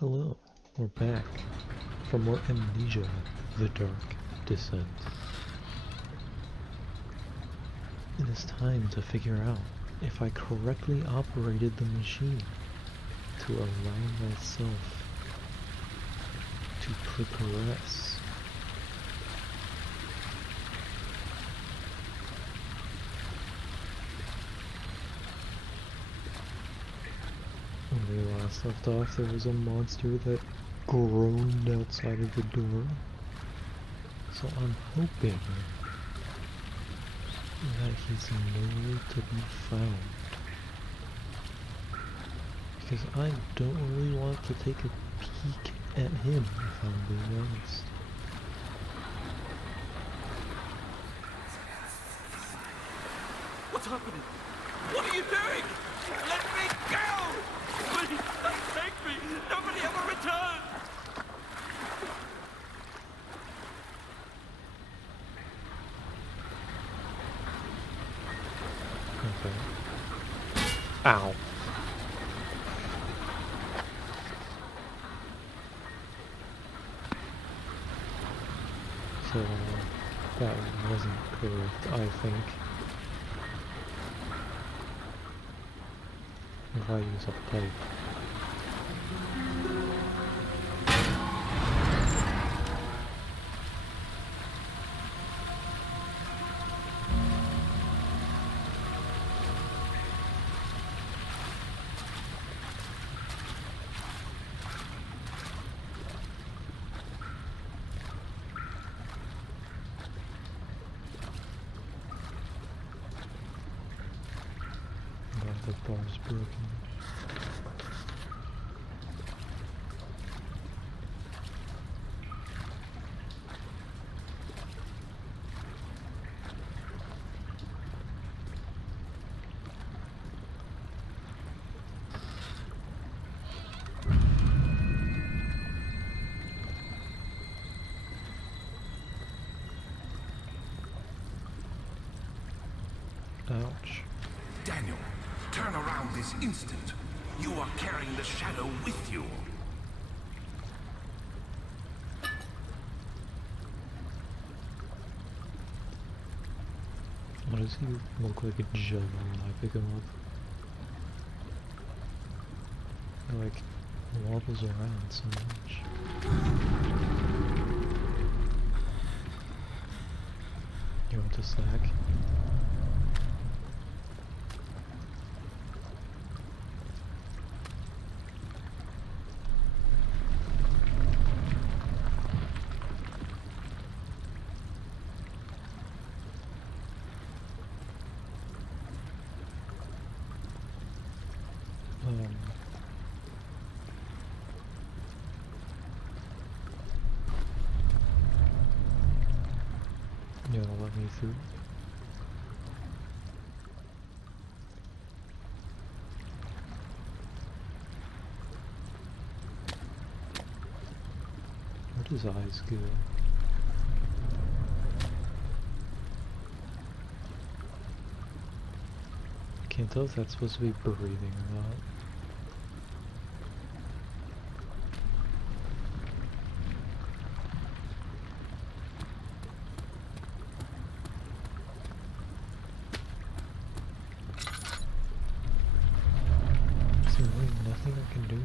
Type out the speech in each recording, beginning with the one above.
Hello, we're back for more Amnesia, The Dark Descent. It is time to figure out if I correctly operated the machine to allow myself to progress. When we last left off, there was a monster that groaned outside of the door. So I'm hoping that he's nowhere to be found. Because I don't really want to take a peek at him, if I'm being honest. What's happening? What are you doing? Let me go! Please, don't take me! Nobody ever returns! Okay. Ow. So, that wasn't correct, I think. If I use a pipe. The bar's broken. Ouch. Daniel, turn around this instant. You are carrying the shadow with you. Why does he look like a jello when I pick him up? He like wobbles around so much. You want a snack? You wanna let me through? Where'd his eyes go? I can't tell if that's supposed to be breathing or not. Is there really nothing I can do here?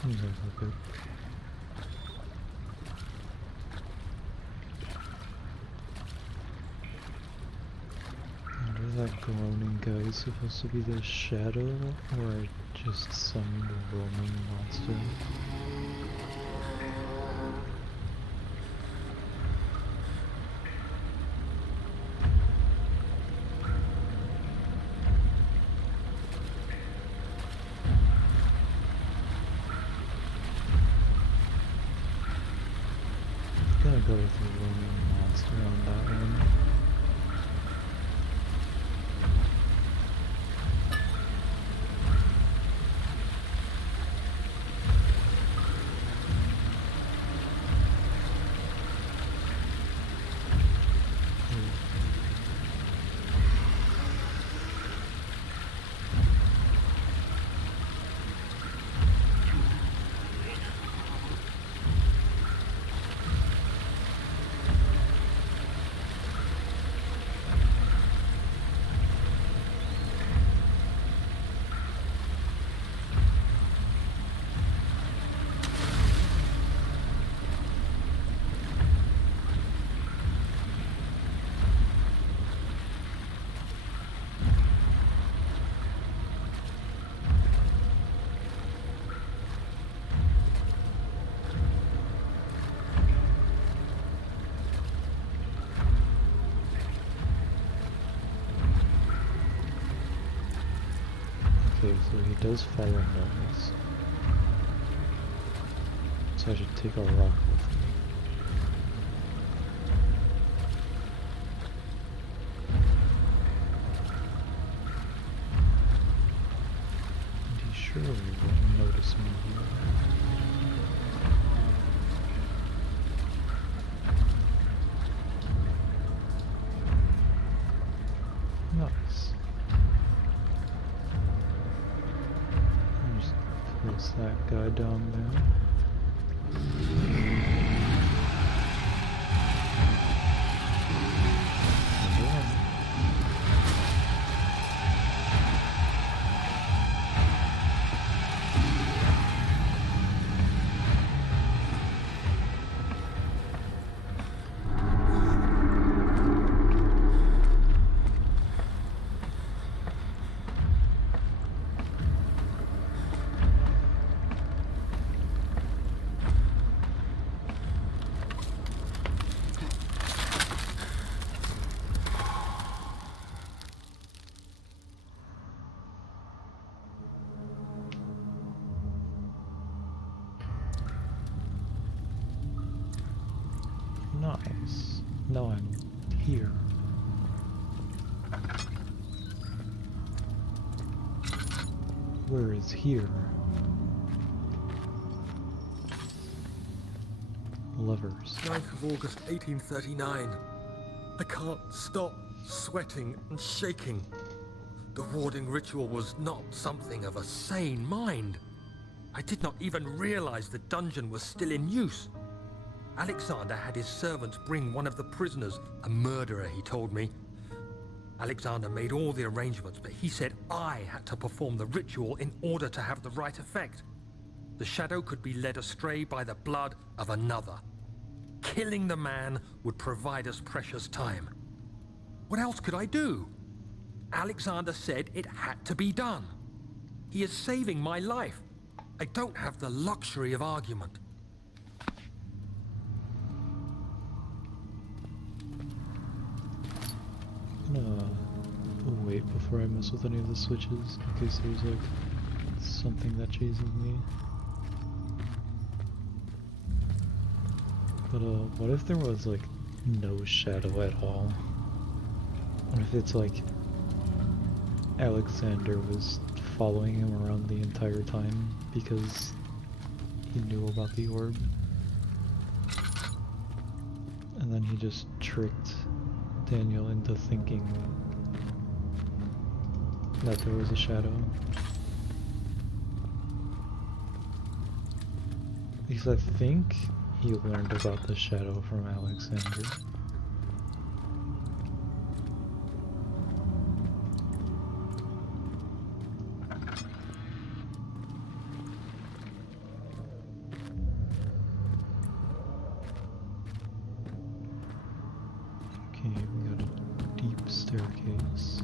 Seems like we're good. And is that groaning guy supposed to be the shadow or just some roaming monster? Gonna go with the roaming monster on that one. Okay, so he does follow noise. So I should take a rock with me. And he surely wouldn't notice me here. Nice. Just place that guy down there. Nice. Now I'm here. Where is here? Levers. 9th of August, 1839. I can't stop sweating and shaking. The warding ritual was not something of a sane mind. I did not even realize the dungeon was still in use. Alexander had his servants bring one of the prisoners, a murderer, he told me. Alexander made all the arrangements, but he said I had to perform the ritual in order to have the right effect. The shadow could be led astray by the blood of another. Killing the man would provide us precious time. What else could I do? Alexander said it had to be done. He is saving my life. I don't have the luxury of argument. I'm gonna wait before I mess with any of the switches in case there's like something that chases me. But what if there was like no shadow at all? What if it's like Alexander was following him around the entire time because he knew about the orb? And then he just tricked Daniel into thinking that there was a shadow. Because I think he learned about the shadow from Alexander. staircase.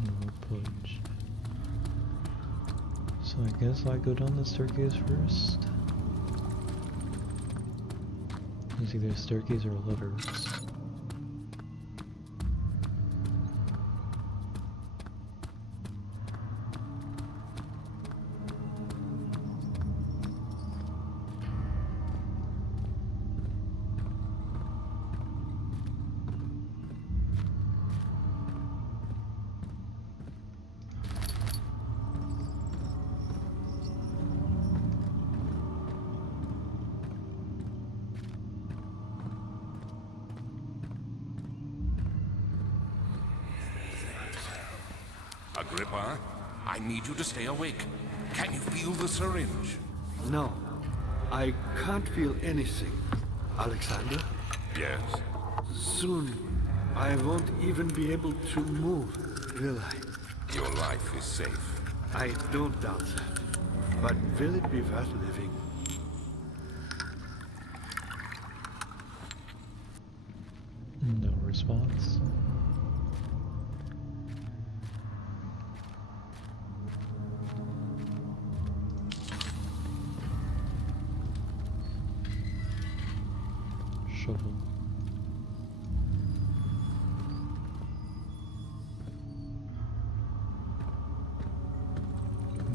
No budge. So I guess I go down the staircase first. It's either staircase or letters. Agrippa, I need you to stay awake. Can you feel the syringe? No, I can't feel anything. Alexander, Yes. soon I won't even be able to move, will I? Your life is safe. I don't doubt that. But will it be worth living? No response. Shovel.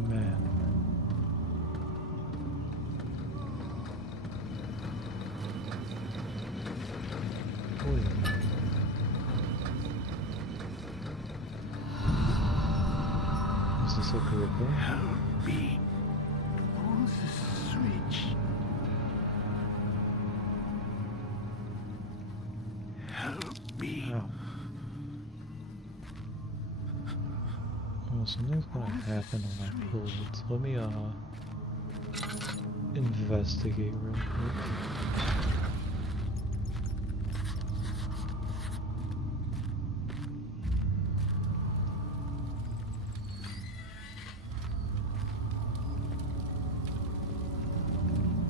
Man. Wait a minute. Is this a Agrippa? Help me. Pull the switch. Help me. Ow. Well, something's gonna happen when I pull it. So let me, investigate real quick.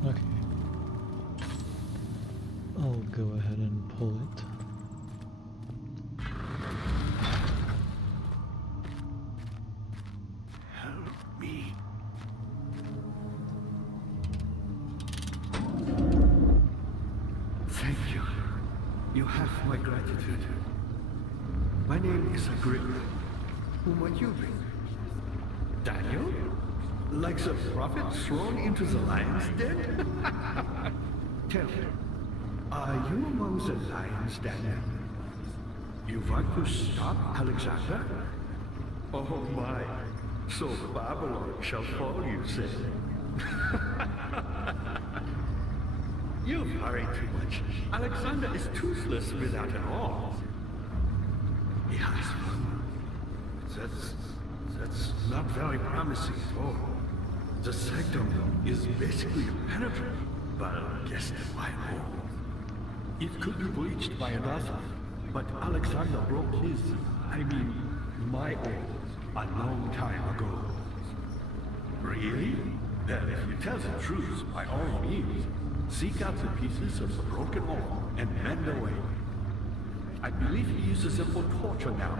Okay. I'll go ahead and pull it. Help me. Thank you. You have my gratitude. My name is Agrippa. Who might you be? Daniel? Like the prophet thrown into the lion's den? Tell me, are you among the lions, Daniel? You want to stop Alexander? Oh my, so Babylon shall fall, you say? You worry too much. Alexander is toothless without an arm. He has one. That's not very promising at all. The sanctum is basically impenetrable, but guess why more? It could be breached by another, but Alexander broke his, my own, a long time ago. Really? Then if you tell the truth, by all means, seek out the pieces of the broken arm and mend away. I believe he uses them for torture now.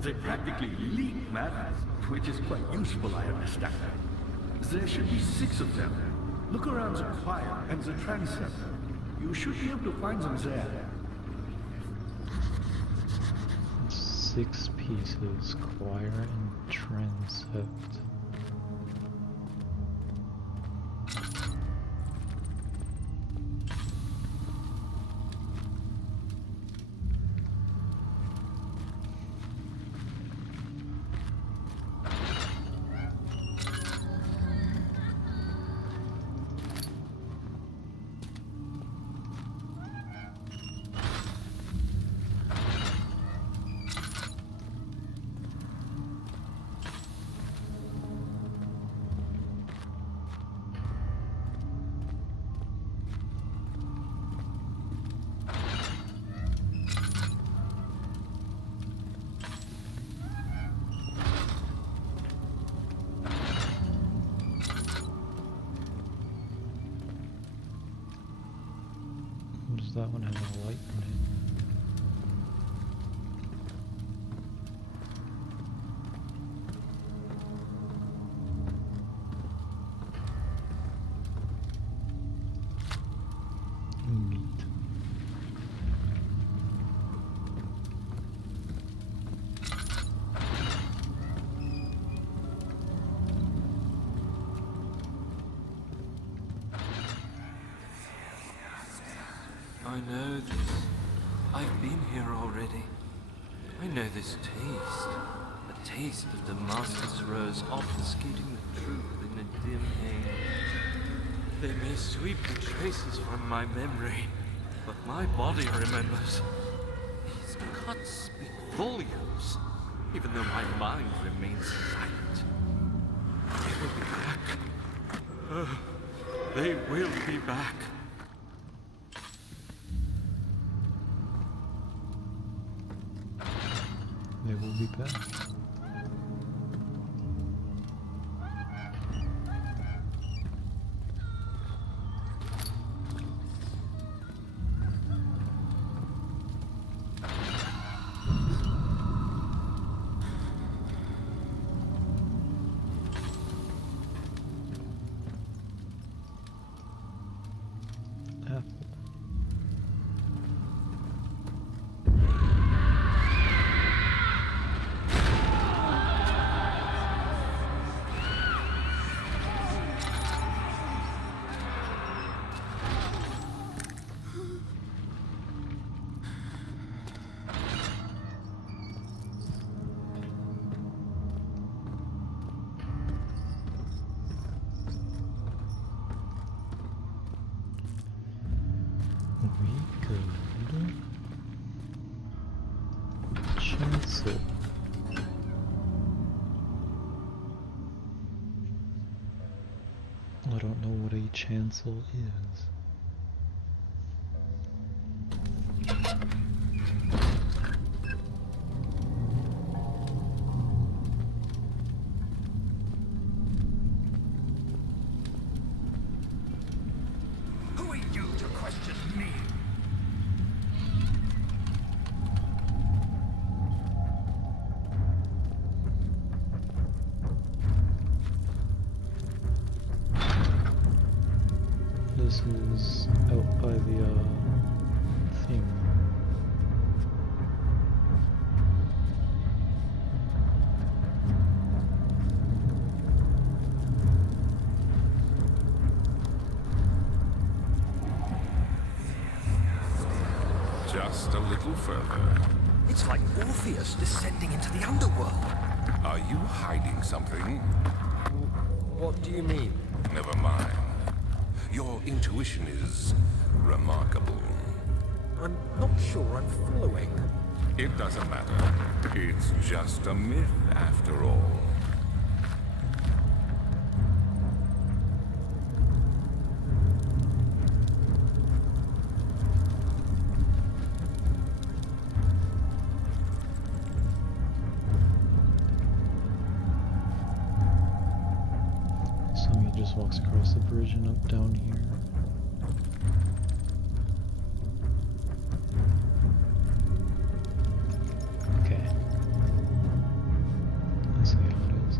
They practically leak matter, which is quite useful, I understand. There should be 6 of them. Look around the choir and the transept. You should be able to find them there. 6 pieces, choir and transept. that one has a light in it. Meat. I know this. I've been here already. I know this taste. A taste of Damascus rose obfuscating the truth in a dim haze. They may sweep the traces from my memory, but my body remembers. These cuts speak volumes, even though my mind remains silent. They will be back. They will be back. They will be back. Apple. We could chancel. I don't know what a chancel is. Who are you to question me? This is out by the thing. Just a little further. It's like Orpheus descending into the underworld. Are you hiding something? What do you mean? Never mind. Your intuition is remarkable. I'm not sure I'm following. It doesn't matter. It's just a myth after all. So he just walks across the bridge and up down here. Okay. I see how it is.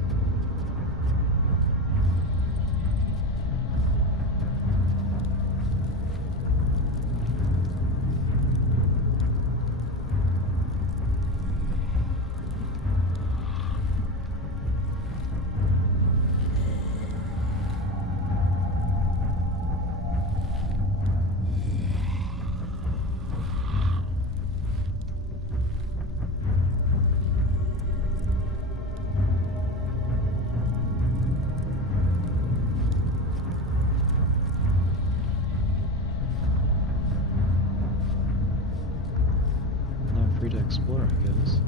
Now free to explore, I guess.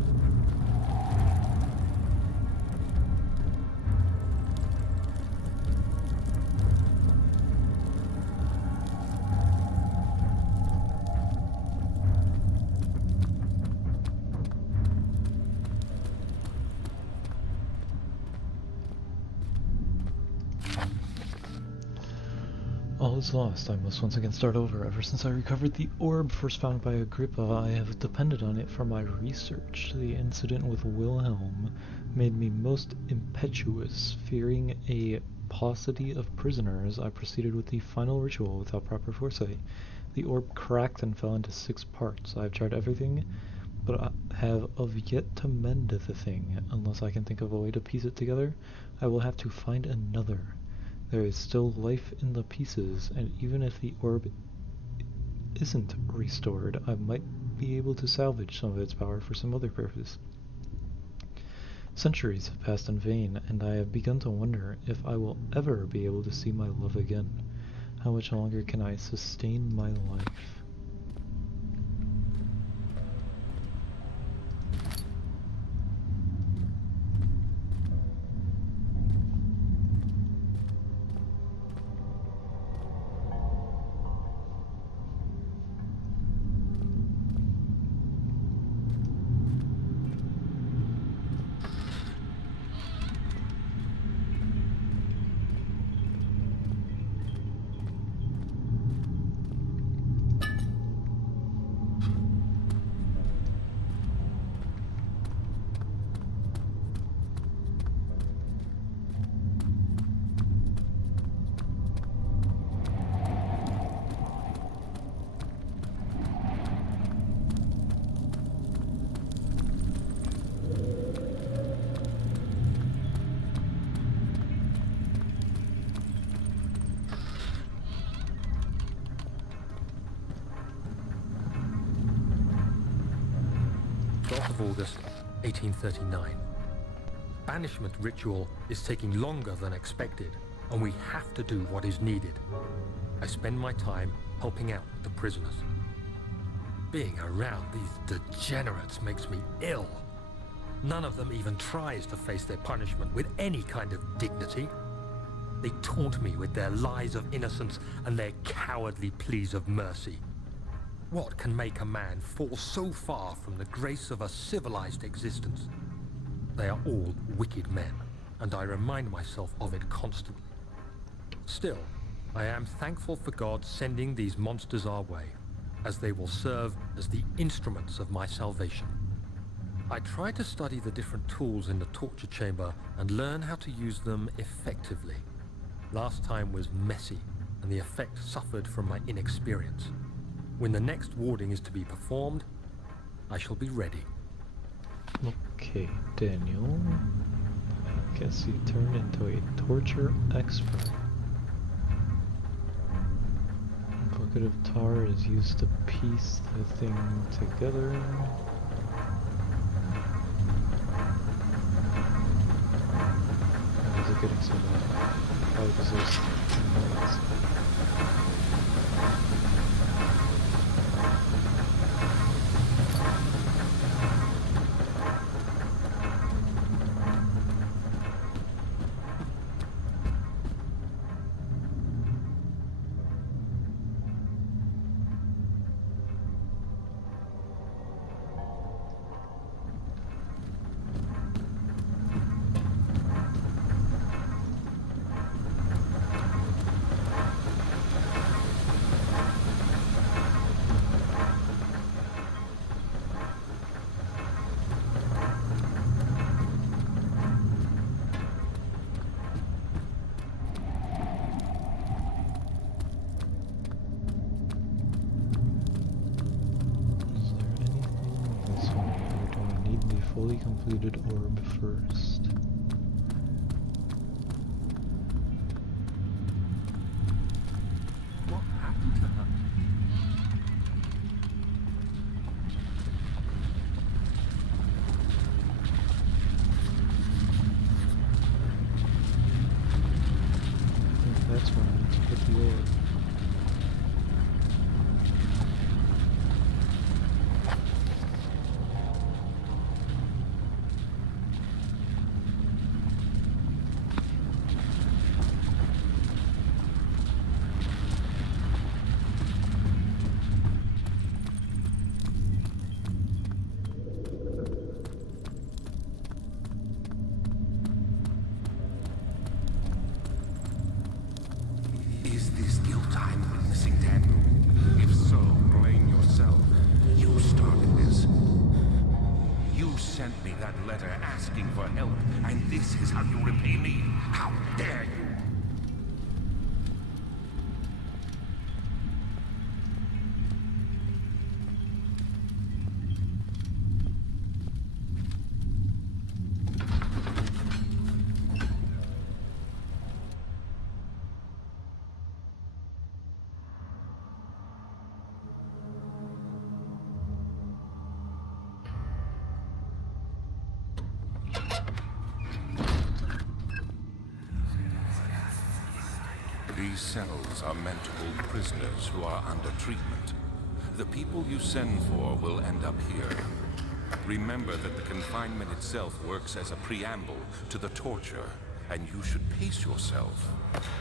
All is lost. I must once again start over. Ever since I recovered the orb first found by Agrippa, I have depended on it for my research. The incident with Wilhelm made me most impetuous. Fearing a paucity of prisoners, I proceeded with the final ritual without proper foresight. The orb cracked and fell into 6 parts. I have tried everything, but I have of yet to mend the thing. Unless I can think of a way to piece it together, I will have to find another. There is still life in the pieces, and even if the orb isn't restored, I might be able to salvage some of its power for some other purpose. Centuries have passed in vain, and I have begun to wonder if I will ever be able to see my love again. How much longer can I sustain my life? August 1839. Banishment ritual is taking longer than expected, and we have to do what is needed. I spend my time helping out the prisoners. Being around these degenerates makes me ill. None of them even tries to face their punishment with any kind of dignity. They taunt me with their lies of innocence and their cowardly pleas of mercy. What can make a man fall so far from the grace of a civilized existence? They are all wicked men, and I remind myself of it constantly. Still, I am thankful for God sending these monsters our way, as they will serve as the instruments of my salvation. I try to study the different tools in the torture chamber and learn how to use them effectively. Last time was messy, and the effect suffered from my inexperience. When the next warding is to be performed, I shall be ready. Okay, Daniel. I guess you turned into a torture expert. A bucket of tar is used to piece the thing together. Why is it getting so bad? Probably because there's noise. Fully completed orb first. What happened to her? I think that's where I need to put the orb. janitor asking for help, and this is how you repay me? How dare you! These cells are meant to hold prisoners who are under treatment. The people you send for will end up here. Remember that the confinement itself works as a preamble to the torture, and you should pace yourself.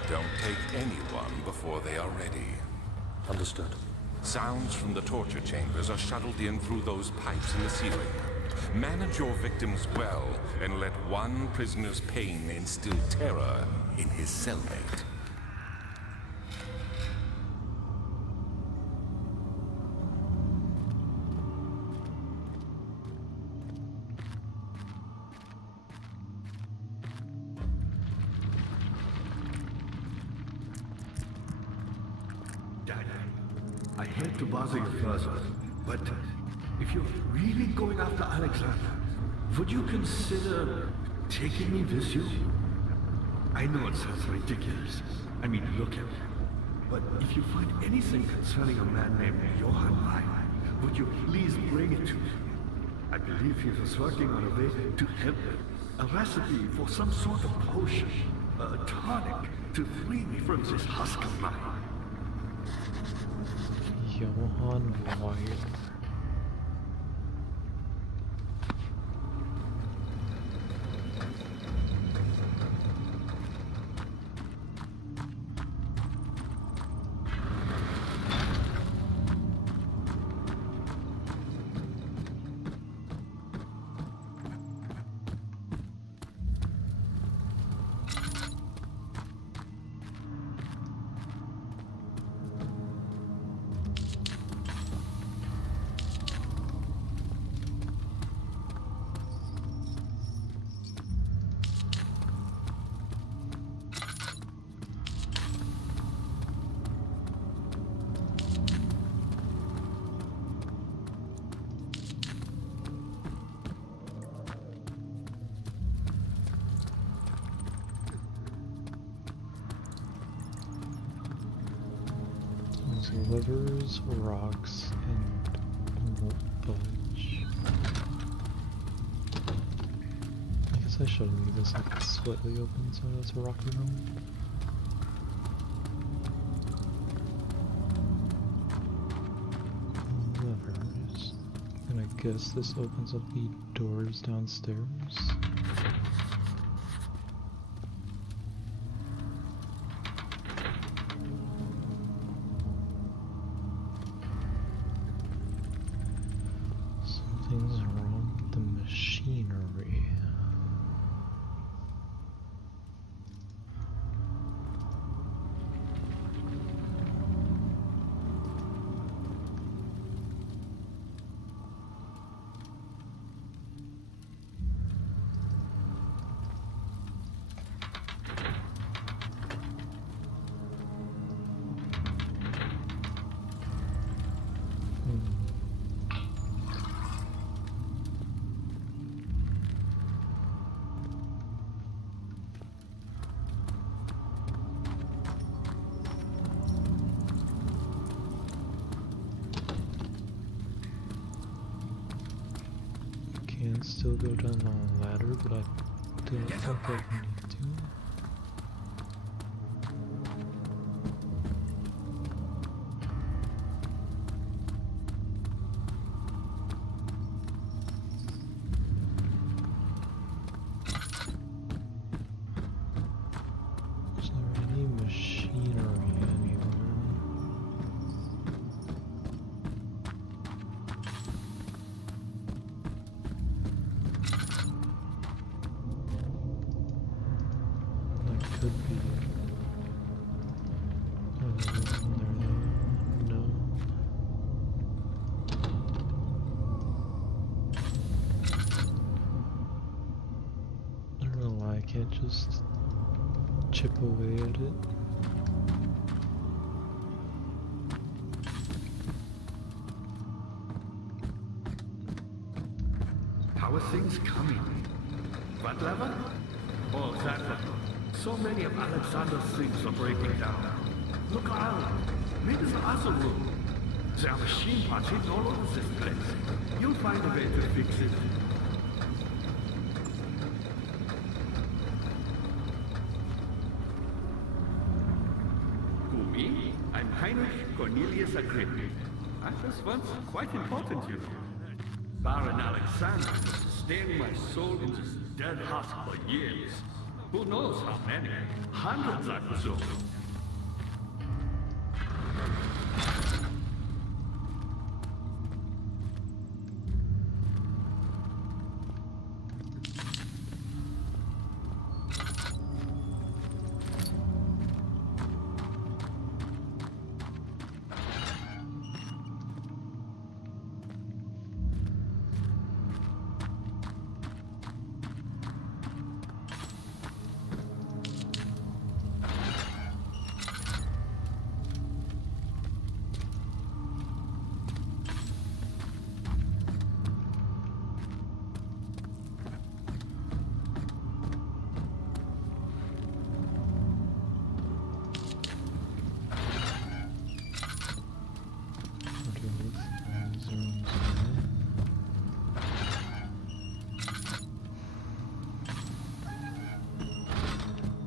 Don't take anyone before they are ready. Understood. Sounds from the torture chambers are shuttled in through those pipes in the ceiling. Manage your victims well, and let one prisoner's pain instill terror in his cellmate. Dad, I hate to bother you further, but if you're really going after Alexander, would you consider taking me with you? I know it sounds ridiculous. I mean, look at me. But if you find anything concerning a man named Johann Wein, would you please bring it to me? I believe he was working on a way to help me. A recipe for some sort of potion, a tonic to free me from this husk of mine. Johann Weir. Livers, rocks, and bulge. I guess I should leave this like slightly open so it's a rocky room. Livers. And I guess this opens up the doors downstairs. Something's wrong with the machinery. Can still go down the ladder, but I don't think I need to. Is there any machinery anywhere? Could be. No. can't just chip away at it. How are things coming? What level? Oh, that one. So many of Alexander's things are breaking down. Look around. Maybe the other room. There are machine parts hidden all over this place. You'll find a way to fix it. Who, me? I'm Heinrich Cornelius Agrippi. I was once quite important, you know. Baron Alexander was staying my soul in this dead husk for years. Who knows how many? Hundreds, I presume.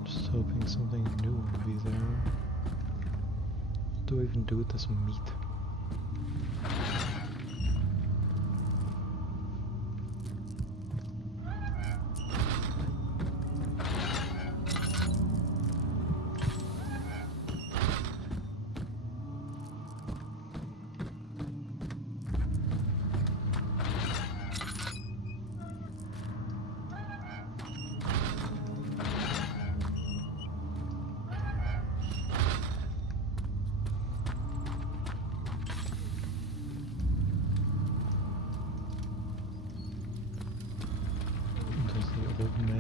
Just hoping something new will be there. What do I even do with this meat?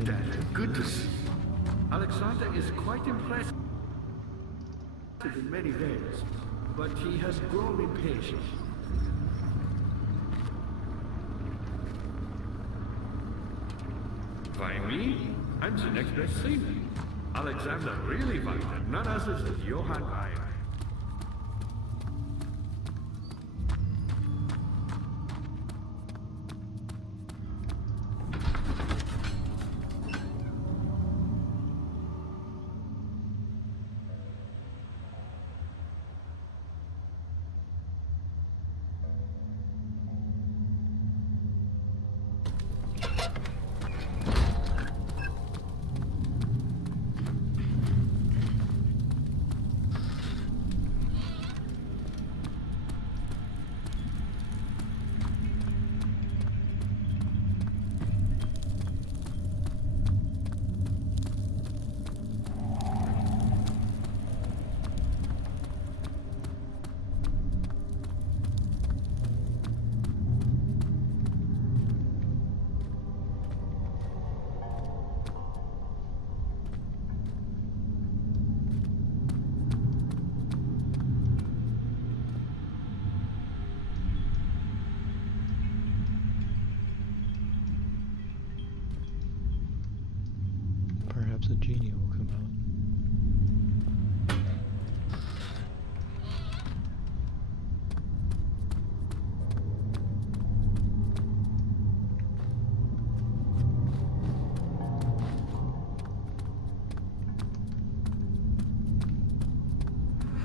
That's good to see. Alexander is quite impressive in many ways, but he has grown impatient. Why me? I'm the next best thing. Alexander really wanted none other than Johann Weyer. Perhaps a genie will come out.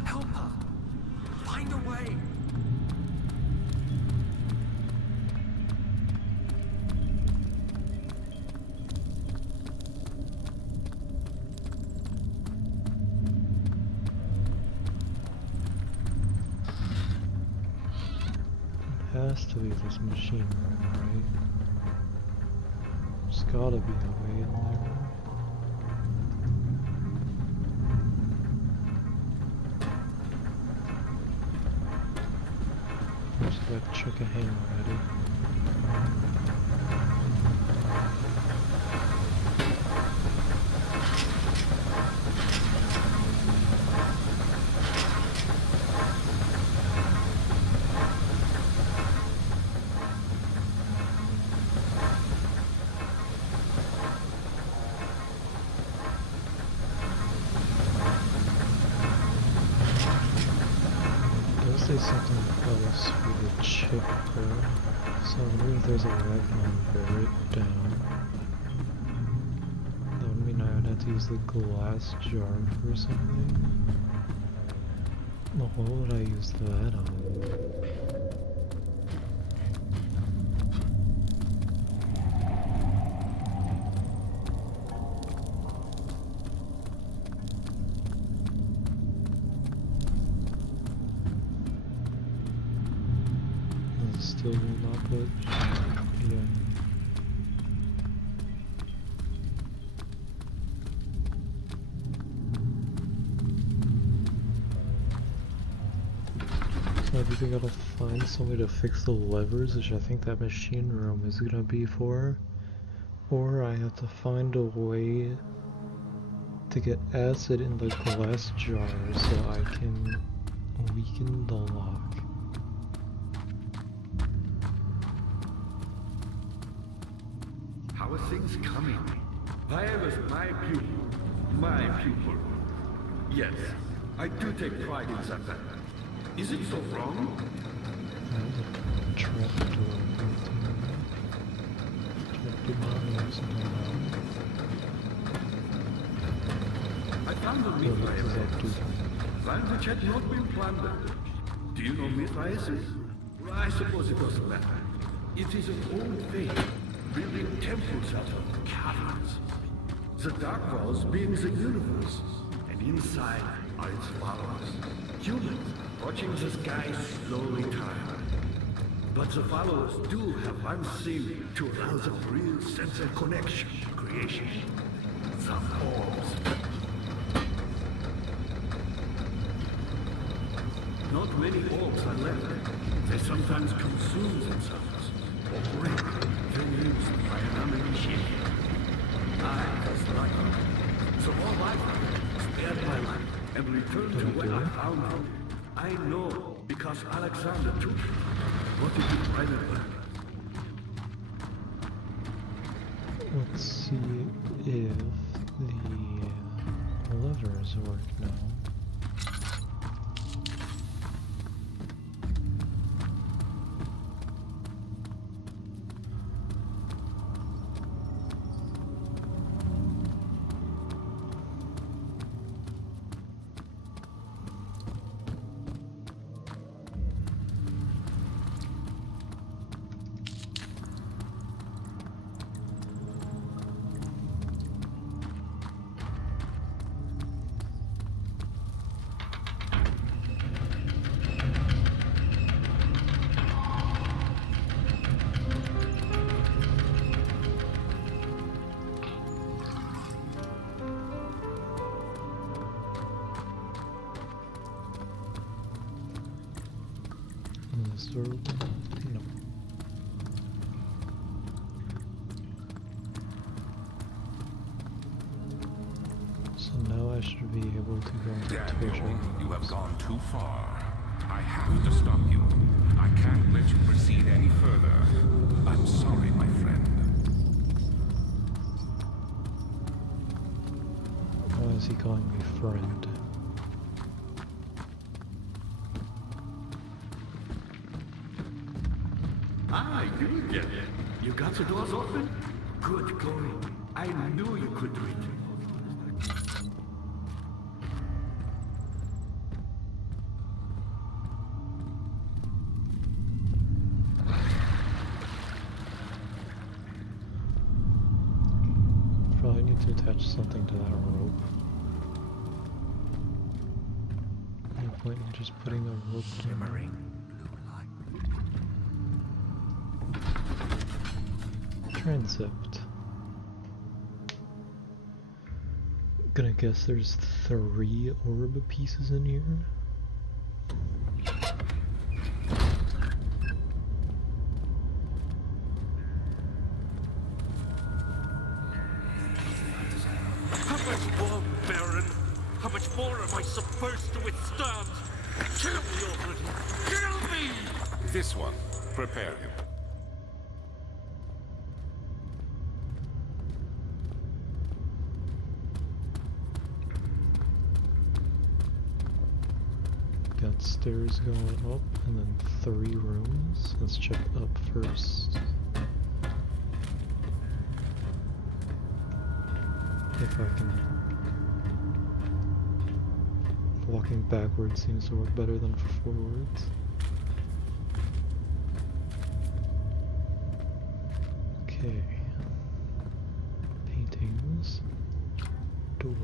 Help her! Find a way! Has to be this machine room, right? There's gotta be a way in there. First I gotta chuck a hammer at it. something else for the chipper. So I wonder if there's a way I can unbury it down. That would mean I would have to use the glass jar for something. Well, what would I use that on? Still will not budge. Yeah. So I think I gotta find some way to fix the levers, which I think that machine room is gonna be for. Or I have to find a way to get acid in the glass jar so I can weaken the lock. How are things coming? I was my pupil. My pupil. Yes, I do take pride in that fact. Is it so wrong? There's a trapdoor. I found a Mithraeus, land which had not been plundered. Do you know Mithraeus? I suppose it doesn't matter. It is an old faith, building temples out of caverns. The dark walls being the universe, and inside are its followers. Humans watching the sky slowly tire. But the followers do have one thing to allow the real sense of connection to creation. The orbs. Not many orbs are left. They sometimes consume themselves, or break, when used by an Amnesia. I was lucky. So all I spared my life and returned to where I found them. I know because Alexander took it. What did you remember? Let's see if the levers work now. Is there one? No. So now I should be able to go into Daniel, torture. you have gone too far. I have to stop you. I can't let you proceed any further. I'm sorry, my friend. Why is he calling me friend? I do get it. You got the doors open? Good going. I knew you could do it. Probably need to attach something to that rope. No point in just putting a rope down. Transept. Gonna guess there's 3 orb pieces in here. How much more, Baron? How much more am I supposed to withstand? Kill me already! Kill me! This one, prepare him. Got got stairs going up and then 3 rooms. Let's check up first. If I can. Walking backwards seems to work better than forwards. Okay. Paintings. Door.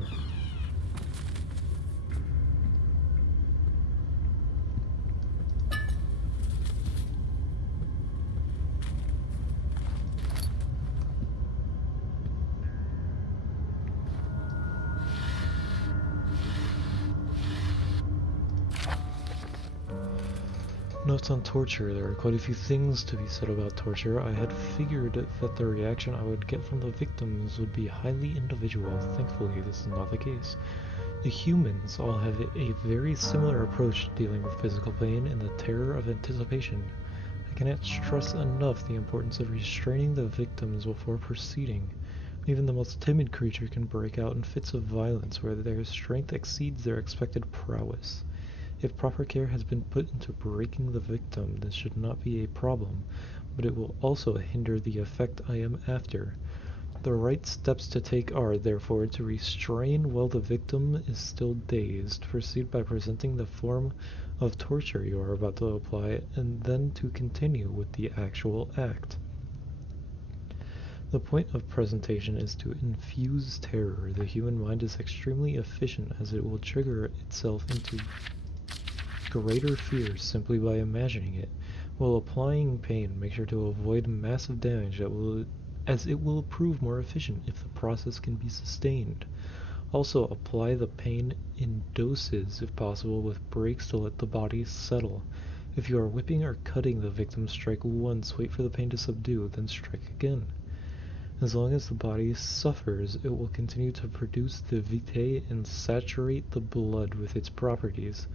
Notes on torture. There are quite a few things to be said about torture. I had figured that the reaction I would get from the victims would be highly individual. Thankfully, this is not the case. The humans all have a very similar approach to dealing with physical pain and the terror of anticipation. I cannot stress enough the importance of restraining the victims before proceeding. Even the most timid creature can break out in fits of violence where their strength exceeds their expected prowess. If proper care has been put into breaking the victim, this should not be a problem, but it will also hinder the effect I am after. The right steps to take are, therefore, to restrain while the victim is still dazed, proceed by presenting the form of torture you are about to apply, and then to continue with the actual act. The point of presentation is to infuse terror. The human mind is extremely efficient as it will trigger itself into greater fear simply by imagining it. While applying pain, make sure to avoid massive damage as it will prove more efficient if the process can be sustained. Also, apply the pain in doses if possible with breaks to let the body settle. If you are whipping or cutting the victim, strike once, wait for the pain to subdue, then strike again. As long as the body suffers, it will continue to produce the vitae and saturate the blood with its properties.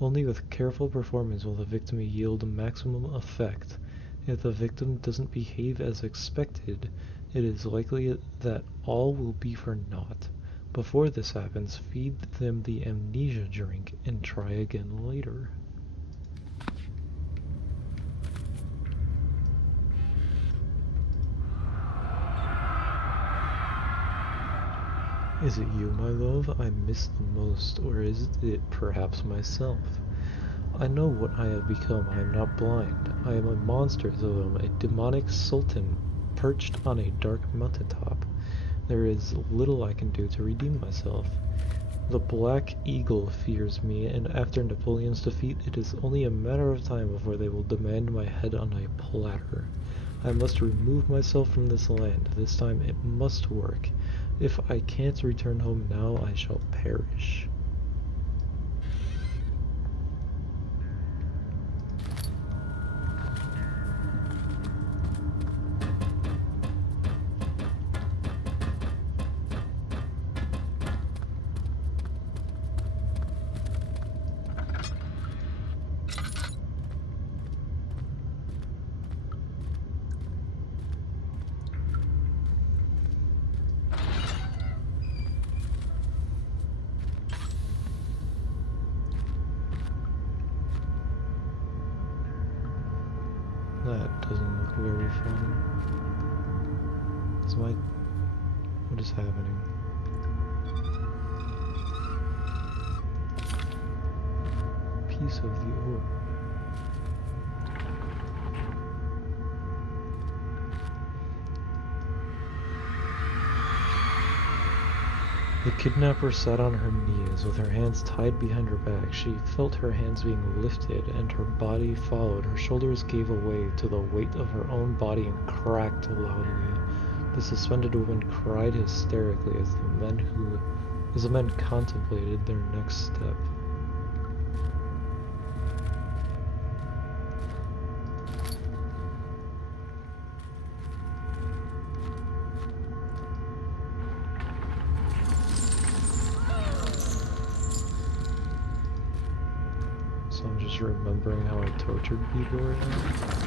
Only with careful performance will the victim yield maximum effect. If the victim doesn't behave as expected, it is likely that all will be for naught. Before this happens, feed them the amnesia drink and try again later. Is it you, my love, I miss the most, or is it perhaps myself? I know what I have become. I am not blind. I am a monster, though a demonic sultan perched on a dark mountaintop. There is little I can do to redeem myself. The Black Eagle fears me, and after Napoleon's defeat, it is only a matter of time before they will demand my head on a platter. I must remove myself from this land. This time it must work. If I can't return home now, I shall perish. That doesn't look very fun. What is happening? Piece of the ore. The kidnapper sat on her knees, with her hands tied behind her back. She felt her hands being lifted, and her body followed. Her shoulders gave away to the weight of her own body and cracked loudly. The suspended woman cried hysterically as the men contemplated their next step. So I'm just remembering how I tortured people right now.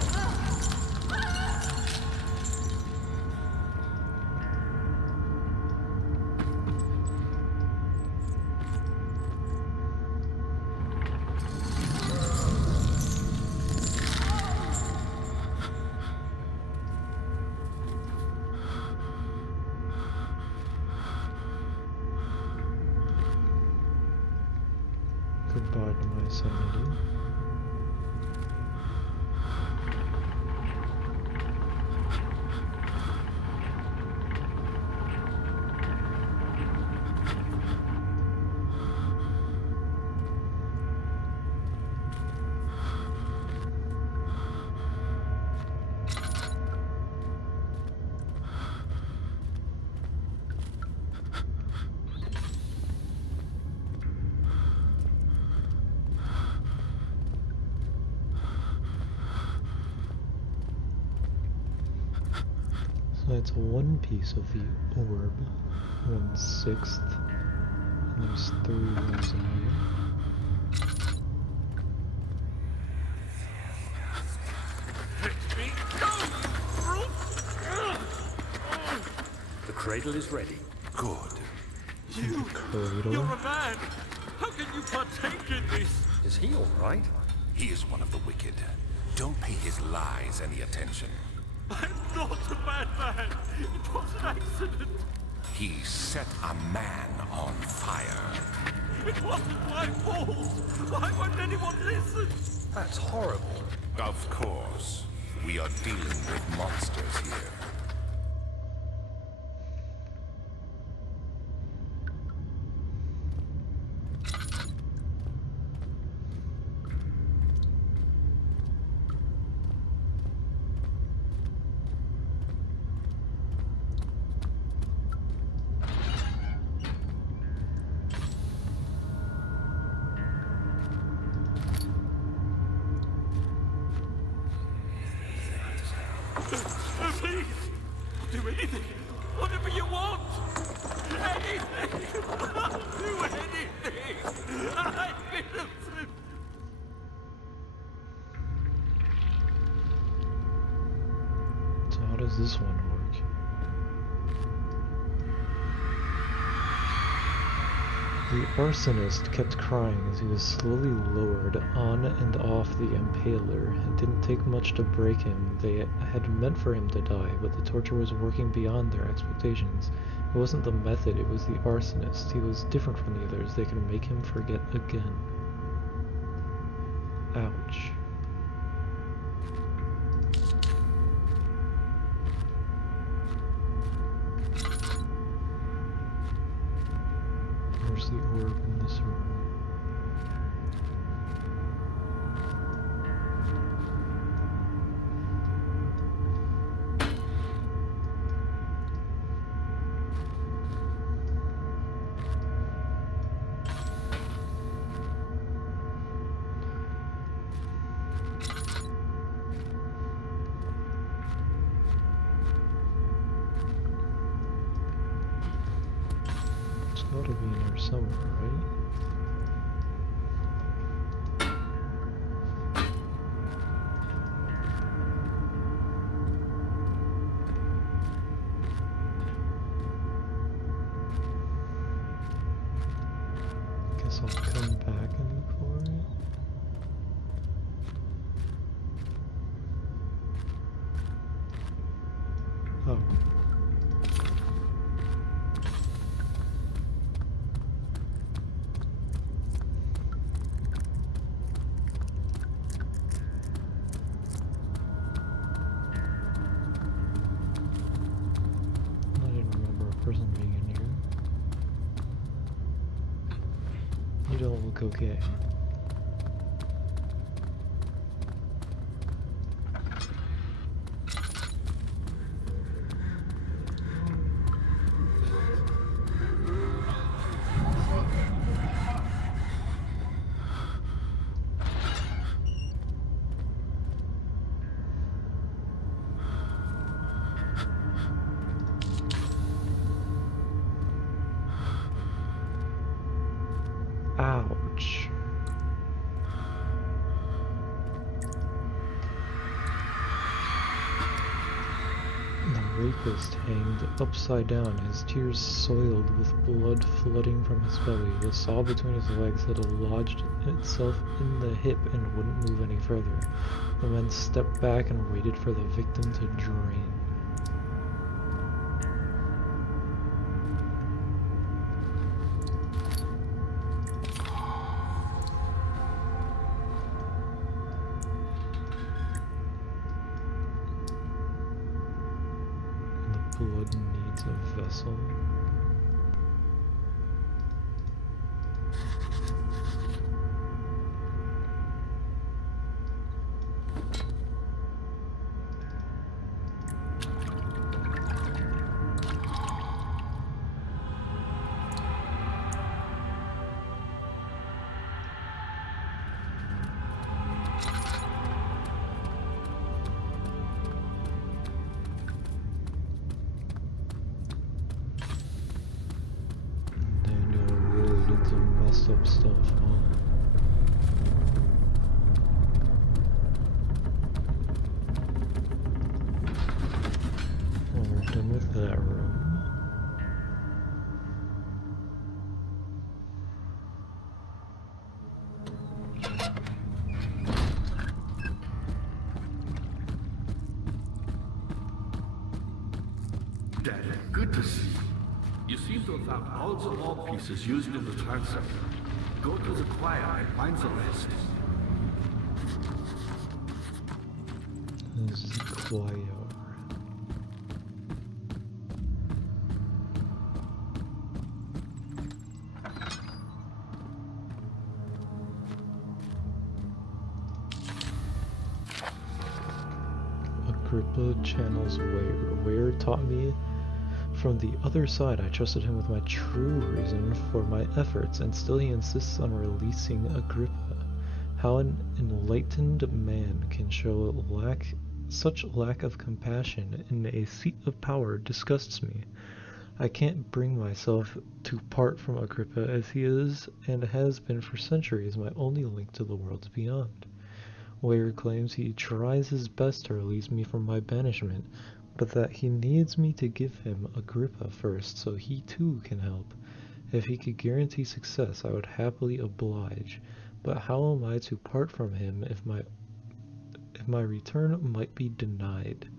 Goodbye to my sanity. So it's one piece of the orb, 1/6, and there's 3 rows in here. The cradle is ready. Good. Cradle. You're a man! How can you partake in this? Is he all right? He is one of the wicked. Don't pay his lies any attention. I'm not a bad man! It was an accident! He set a man on fire. It wasn't my fault! Why won't anyone listen? That's horrible. Of course. We are dealing with monsters here. Please! Do anything! Whatever you want! Anything! I'll do anything! I'm innocent! So how does this one work? The arsonist kept crying as he was slowly lowered on and off the impaler. It didn't take much to break him. They had meant for him to die, but the torture was working beyond their expectations. It wasn't the method, it was the arsonist. He was different from the others. They could make him forget again. Ouch. Where's the orb in this room? It's gotta be in here somewhere, right? Guess I'll come back and look for it. Oh. I didn't remember a person being in here. You don't look okay. Ouch. The rapist hanged upside down, his tears soiled with blood flooding from his belly. The saw between his legs had lodged itself in the hip and wouldn't move any further. The men stepped back and waited for the victim to drain. a vessel. Messed up stuff, huh? Well, we're done with that room. Dad, good to see you. You seem to have found all the ore pieces used in the transfer. Go to the choir and find the rest. This is the choir. Agrippa channels Ware. Ware taught me from the other side. I trusted him with my true reason for my efforts, and still he insists on releasing Agrippa. How an enlightened man can show such lack of compassion in a seat of power disgusts me. I can't bring myself to part from Agrippa, as he is and has been for centuries my only link to the worlds beyond. Ware claims he tries his best to release me from my banishment, but that he needs me to give him Agrippa first so he too can help. If he could guarantee success, I would happily oblige, but how am I to part from him if my return might be denied?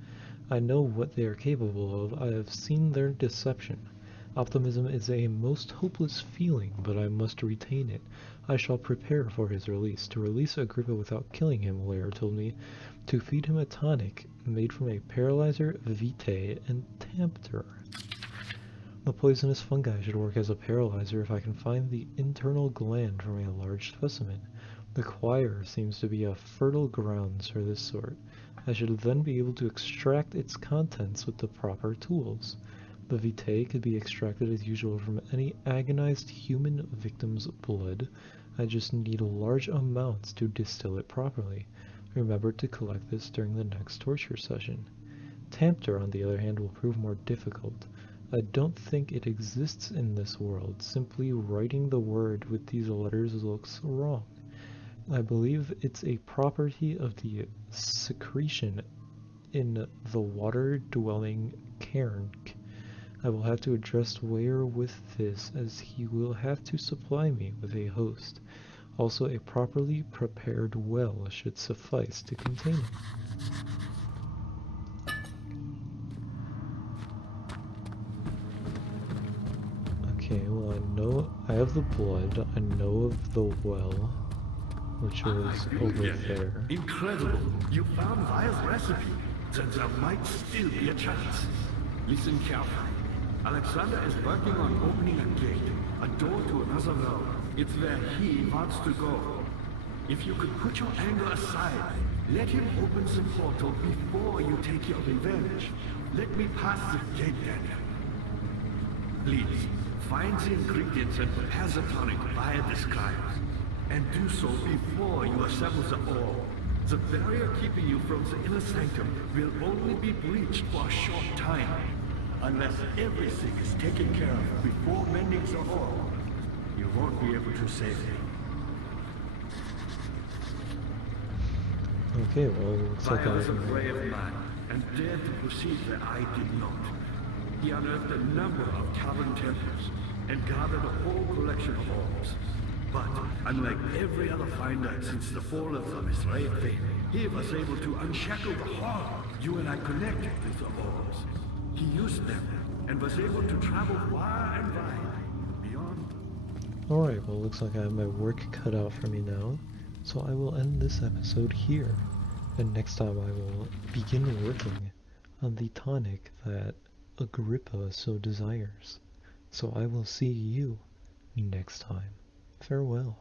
I know what they are capable of. I have seen their deception. Optimism is a most hopeless feeling, but I must retain it. I shall prepare for his release. To release Agrippa without killing him, Lair told me, to feed him a tonic made from a paralyzer, vitae, and tempter. The poisonous fungi should work as a paralyzer if I can find the internal gland from a large specimen. The choir seems to be a fertile grounds for this sort. I should then be able to extract its contents with the proper tools. The vitae could be extracted as usual from any agonized human victim's blood. I just need large amounts to distill it properly. Remember to collect this during the next torture session. Tempter, on the other hand, will prove more difficult. I don't think it exists in this world. Simply writing the word with these letters looks wrong. I believe it's a property of the secretion in the water-dwelling cairn. I will have to address Ware with this, as he will have to supply me with a host. Also, a properly prepared well should suffice to contain it. Okay, well, I know I have the blood. I know of the well, which was over there. Incredible! You found Vire's recipe. Then there might still be a chance. Listen carefully. Alexander is working on opening a gate, a door to another realm. It's where he wants to go. If you could put your anger aside, let him open the portal before you take your revenge. Let me pass the gate then. Please, find the ingredients and prepare the tonic via describes. And do so before you assemble the ore. The barrier keeping you from the inner sanctum will only be breached for a short time. Unless everything is taken care of before mending the ore, you won't be able to save me. Okay, well, it looks like I Fire was a can... brave man, and dared to proceed where I did not. He unearthed a number of cavern temples, and gathered a whole collection of orbs. But, unlike every other finder since the fall of the Mithraean faith, he was able to unshackle the horror you and I connected with the orbs. He used them, and was able to travel far and wide, beyond... Alright, well, it looks like I have my work cut out for me now, so I will end this episode here. And next time I will begin working on the tonic that Agrippa so desires. So I will see you next time. Farewell.